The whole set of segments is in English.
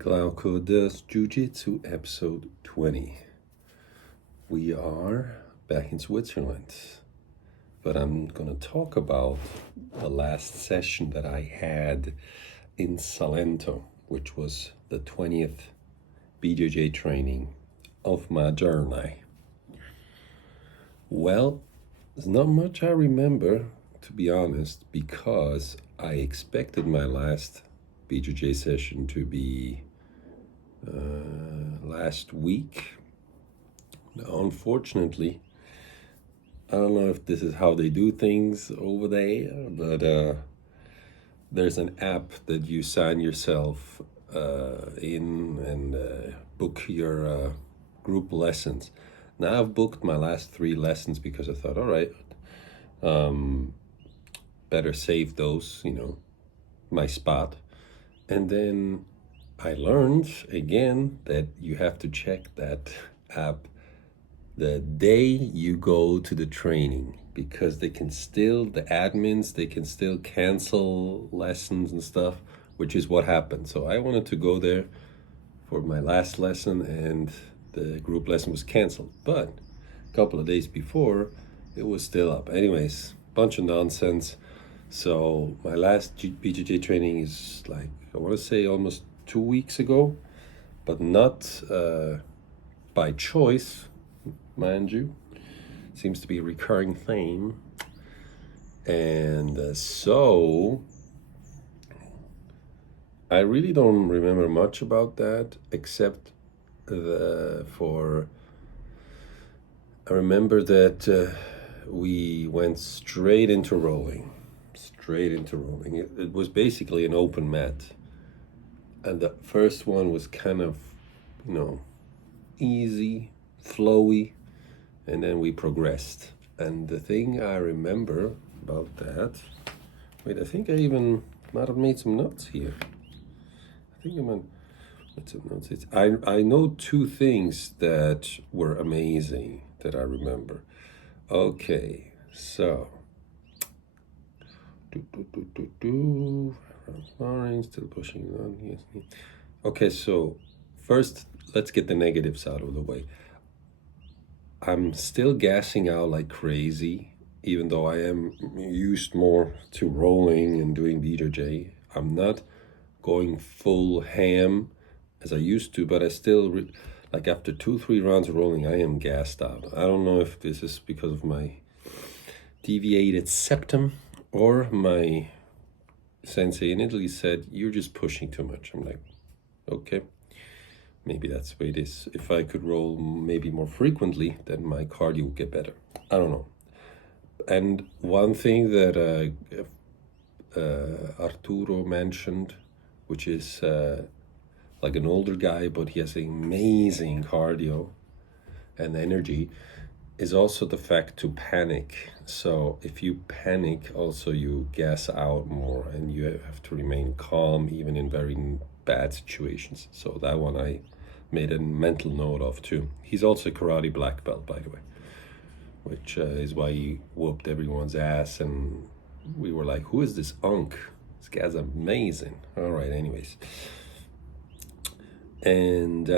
Glauco does Jiu-Jitsu episode 20. We are back in Switzerland, but I'm gonna talk about the last session that I had in Salento, which was the 20th BJJ training of my journey. Well, there's not much I remember, to be honest, because I expected my last BJJ session to be last week. Now, unfortunately, I don't know if this is how they do things over there, but there's an app that you sign yourself in and book your group lessons. Now I've booked my last 3 lessons because I thought, all right, better save those, my spot. And then I learned again that you have to check that app the day you go to the training, because the admins, they can still cancel lessons and stuff, which is what happened. So I wanted to go there for my last lesson and the group lesson was canceled. But a couple of days before, it was still up. Anyways, bunch of nonsense. So my last BJJ training is I want to say almost 2 weeks ago, but not by choice, mind you. Seems to be a recurring theme. And so I really don't remember much about that, except I remember that we went straight into rolling. It was basically an open mat. And the first one was kind of, easy, flowy, and then we progressed. And the thing I remember about that, I think I even might have made some notes here. I think I might made some notes. I know 2 things that were amazing that I remember. Okay, so sparring, still pushing on. Yes. Okay, so first, let's get the negatives out of the way. I'm still gassing out like crazy, even though I am used more to rolling and doing BJJ. I'm not going full ham as I used to, but I still, after 2-3 rounds of rolling, I am gassed out. I don't know if this is because of my deviated septum or my sensei in Italy said, you're just pushing too much. I'm like, okay, maybe that's the way it is. If I could roll maybe more frequently, then my cardio would get better. I don't know. And one thing that Arturo mentioned, which is like an older guy, but he has amazing cardio and energy, is also the fact to panic. So if you panic, also you gas out more and you have to remain calm even in very bad situations. So that one I made a mental note of too. He's also a karate black belt, by the way, which is why he whooped everyone's ass. And we were like, who is this Unk? This guy's amazing. All right, anyways. And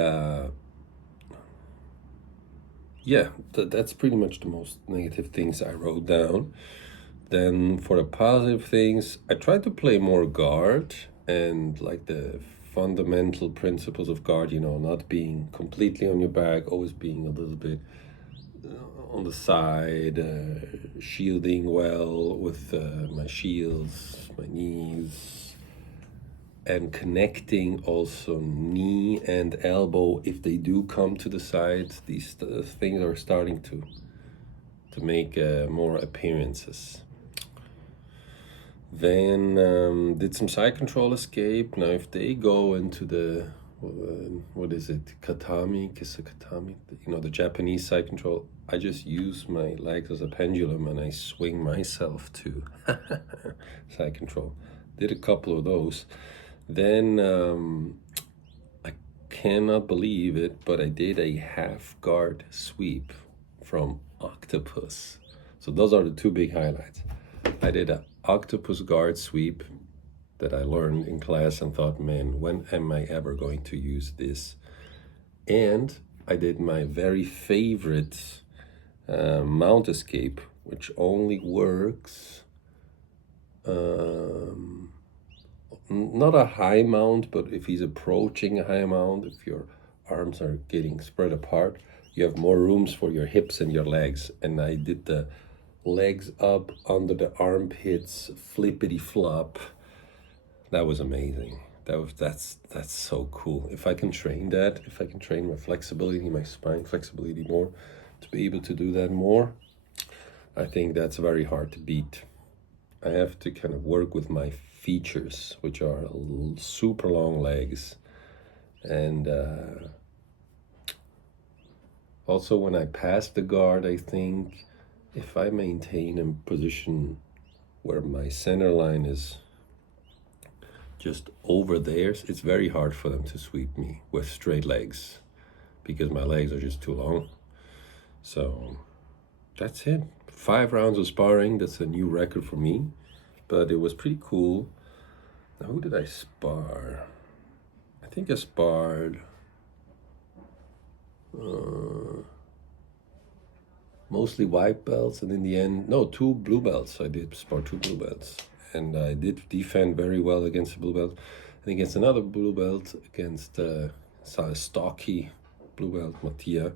that's pretty much the most negative things I wrote down. Then for the positive things, I tried to play more guard and the fundamental principles of guard, not being completely on your back, always being a little bit on the side, shielding well with my shields, my knees, and connecting also knee and elbow. If they do come to the side, these things are starting to make more appearances. Then did some side control escape. Now if they go into the what is it, kisakatami, the Japanese side control, I just use my legs as a pendulum and I swing myself to side control. Did a couple of those. Then I cannot believe it, but I did a half guard sweep from octopus. So those are the 2 big highlights. I did an octopus guard sweep that I learned in class and thought, man, when am I ever going to use this? And I did my very favorite mount escape, which only works, not a high mount, but if he's approaching a high mount, if your arms are getting spread apart, you have more rooms for your hips and your legs. And I did the legs up under the armpits, flippity flop. That was amazing. That's so cool. If I can train that, if I can train my flexibility, my spine flexibility more, to be able to do that more, I think that's very hard to beat. I have to kind of work with my features, which are super long legs. And also when I pass the guard, I think if I maintain a position where my center line is just over theirs, it's very hard for them to sweep me with straight legs because my legs are just too long. So that's it. 5 rounds of sparring. That's a new record for me, but it was pretty cool. Now, who did I spar? I think I sparred mostly white belts, and in the end, no, 2 blue belts. I did spar 2 blue belts, and I did defend very well against the blue belt, and against another blue belt, against a stocky blue belt, Mattia.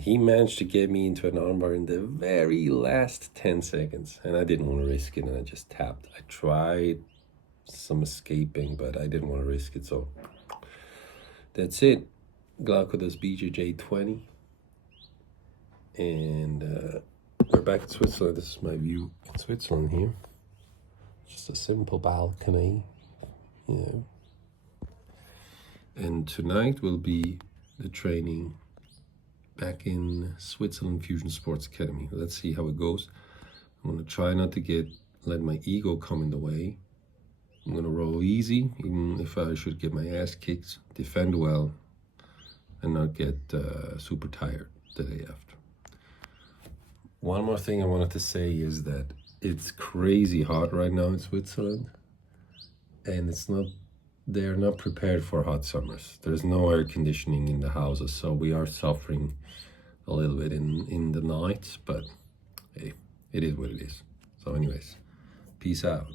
He managed to get me into an armbar in the very last 10 seconds, and I didn't want to risk it, and I just tapped. I tried some escaping, but I didn't want to risk it, so that's it. Glauco does BJJ 20, and we're back in Switzerland. This is my view in Switzerland here. Just a simple balcony, you know. And tonight will be the training back in Switzerland Fusion Sports Academy. Let's see how it goes. I'm gonna try not to let my ego come in the way. I'm gonna roll easy, even if I should get my ass kicked, defend well, and not get super tired the day after. One more thing I wanted to say is that it's crazy hot right now in Switzerland, and they're not prepared for hot summers. There's no air conditioning in the houses, so we are suffering a little bit in the nights, but hey, it is what it is. So anyways, peace out.